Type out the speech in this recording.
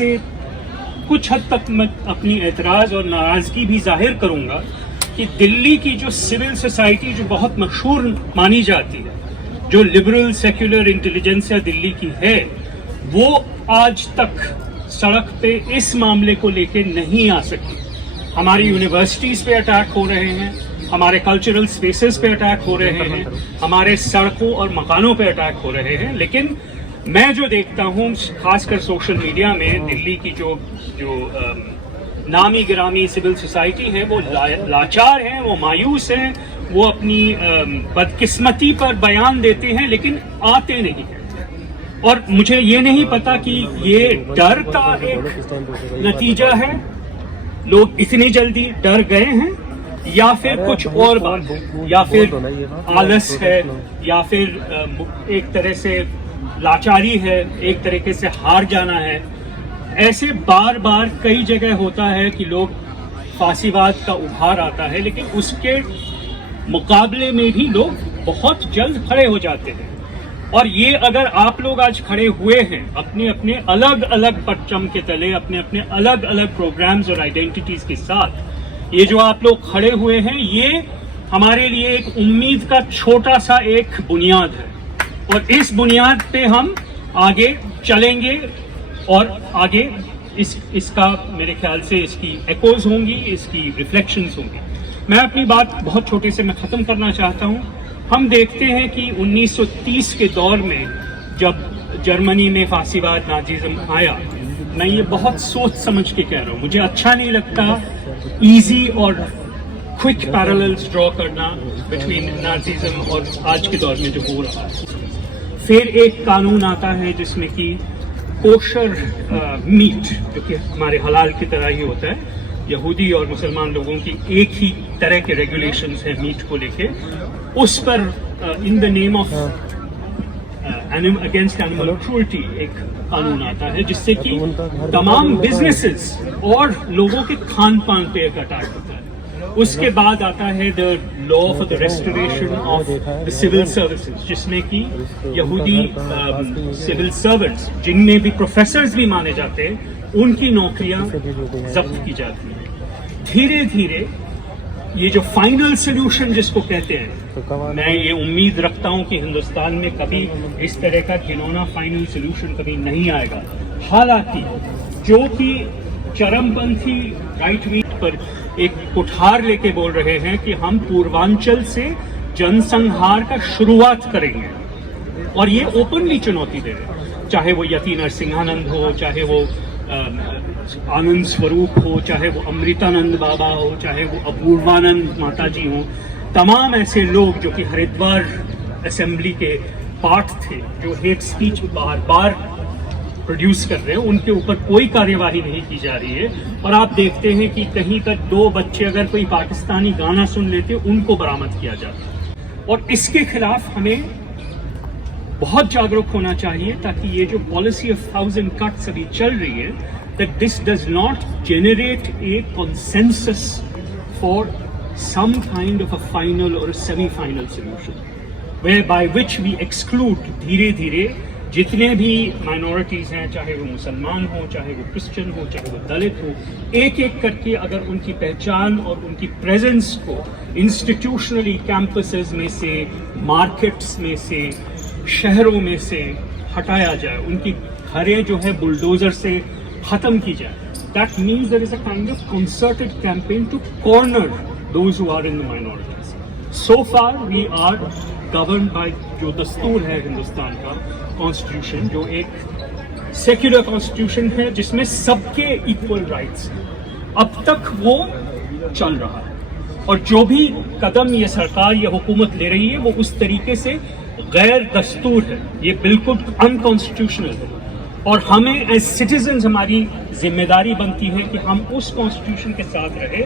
سے کچھ حد تک میں اپنی اعتراض اور ناراضگی بھی ظاہر کروں گا کہ دلی کی جو سول سوسائٹی جو بہت مشہور مانی جاتی ہے، جو لبرل سیکولر انٹیلیجنسیا دلی کی ہے، وہ آج تک سڑک پہ اس معاملے کو لے کے نہیں آ سکی. ہماری یونیورسٹیز پہ اٹیک ہو رہے ہیں، ہمارے کلچرل سپیسز پہ اٹیک ہو رہے ہیں، ہمارے سڑکوں اور مکانوں پہ اٹیک ہو رہے ہیں. لیکن میں جو دیکھتا ہوں خاص کر سوشل میڈیا میں، دلی کی جو نامی گرامی سول سوسائٹی ہے وہ لاچار ہیں، وہ مایوس ہیں، وہ اپنی بدقسمتی پر بیان دیتے ہیں لیکن آتے نہیں ہیں. اور مجھے یہ نہیں پتا کہ یہ ڈر کا ایک نتیجہ ہے، لوگ اتنی جلدی ڈر گئے ہیں، یا پھر کچھ اور بات ہے، یا پھر آلس ہے، یا پھر ایک طرح سے لاچاری ہے، ایک طریقے سے ہار جانا ہے. ایسے بار بار کئی جگہ ہوتا ہے کہ لوگ فاسیواد کا ابھار آتا ہے، لیکن اس کے مقابلے میں بھی لوگ بہت جلد کھڑے ہو جاتے ہیں. اور یہ اگر آپ لوگ آج کھڑے ہوئے ہیں اپنے اپنے الگ الگ پرچم کے تلے، اپنے اپنے الگ الگ پروگرامز اور آئیڈینٹیٹیز کے ساتھ، یہ جو آپ لوگ کھڑے ہوئے ہیں، یہ ہمارے لیے ایک امید کا چھوٹا سا ایک بنیاد ہے. اور اس بنیاد پہ ہم آگے چلیں گے، اور آگے اس کا میرے خیال سے اس کی ایکوز ہوں گی، اس کی ریفلیکشنز ہوں گی. میں اپنی بات بہت چھوٹے سے میں ختم کرنا چاہتا ہوں. ہم دیکھتے ہیں کہ 1930 کے دور میں جب جرمنی میں فاسیواد نازیزم آیا، میں یہ بہت سوچ سمجھ کے کہہ رہا ہوں، مجھے اچھا نہیں لگتا ایزی اور کوئک پیراللز ڈرا کرنا بٹوین نازیزم اور آج کے دور میں جو ہو رہا ہے. پھر ایک قانون آتا ہے جس میں کہ کوشر میٹ، جو کہ ہمارے حلال کی طرح ہی ہوتا ہے، یہودی اور مسلمان لوگوں کی ایک ہی طرح کے ریگولیشنز ہیں میٹ کو لے کے، اس پر ان دا name of against animal cruelty ایک قانون آتا ہے، جس سے کہ تمام بزنسز اور لوگوں کے کھان پان پہ ایک اٹیک ہوتا ہے. اس کے بعد آتا ہے the law for the restoration of the civil services, جس میں کہ یہودی سول سرونٹس، جن میں بھی پروفیسرز بھی مانے جاتے ہیں، ان کی نوکریاں ضبط کی جاتی ہیں. دھیرے دھیرے یہ جو فائنل سلوشن جس کو کہتے ہیں، میں یہ امید رکھتا ہوں کہ ہندوستان میں کبھی اس طرح کا گھنونا فائنل سلوشن کبھی نہیں آئے گا. حالانکہ جو کہ چرم پنتھی رائٹ وینگ پر ایک کٹھار لے کے بول رہے ہیں کہ ہم پوروانچل سے جن سنہار کا شروعات کریں گے، اور یہ اوپنلی چنوتی دے رہے ہیں، چاہے وہ یتی نرسنگھانند ہو، چاہے وہ آنند سوروپ ہو، چاہے وہ امرتانند بابا ہو، چاہے وہ اپوروانند ماتا جی ہوں. تمام ایسے لوگ جو کہ ہریدوار اسمبلی کے پارٹ تھے، جو ہیٹ سپیچ بار بار پروڈیوس کر رہے ہیں، ان کے اوپر کوئی کارروائی نہیں کی جا رہی ہے. اور آپ دیکھتے ہیں کہ کہیں تک 2 بچے اگر کوئی پاکستانی گانا سن لیتے ان کو برآمد کیا جاتا ہے. اور اس کے خلاف ہمیں بہت جاگرک ہونا چاہیے، تاکہ یہ جو پالیسی آف 1000 کٹس ابھی چل رہی ہے، that this does not generate a consensus for some kind of a final or a semi-final solution, whereby which we exclude دھیرے دھیرے جتنے بھی مائنورٹیز ہیں، چاہے وہ مسلمان ہوں، چاہے وہ کرسچن ہوں، چاہے وہ دلت ہوں، ایک ایک کر کے اگر ان کی پہچان اور ان کی پریزنس کو انسٹیٹیوشنلی کیمپسز میں سے، مارکیٹس میں سے، شہروں میں سے ہٹایا جائے، ان کی گھریں جو ہے بلڈوزر سے ختم کی جائے. That means there is a kind of concerted campaign to corner those who are in the minorities. So far we are governed by جو دستور ہے ہندوستان کا کانسٹیٹیوشن، جو ایک سیکولر کانسٹیٹیوشن ہے جس میں سب کے ایکول رائٹس ہیں، اب تک وہ چل رہا ہے. اور جو بھی قدم یہ سرکار یا حکومت لے رہی ہے وہ اس طریقے سے غیر دستور ہے، یہ بالکل انکانسٹیٹیوشنل ہے. اور ہمیں ایز سٹیزنز ہماری ذمہ داری بنتی ہے کہ ہم اس کانسٹیٹیوشن کے ساتھ رہے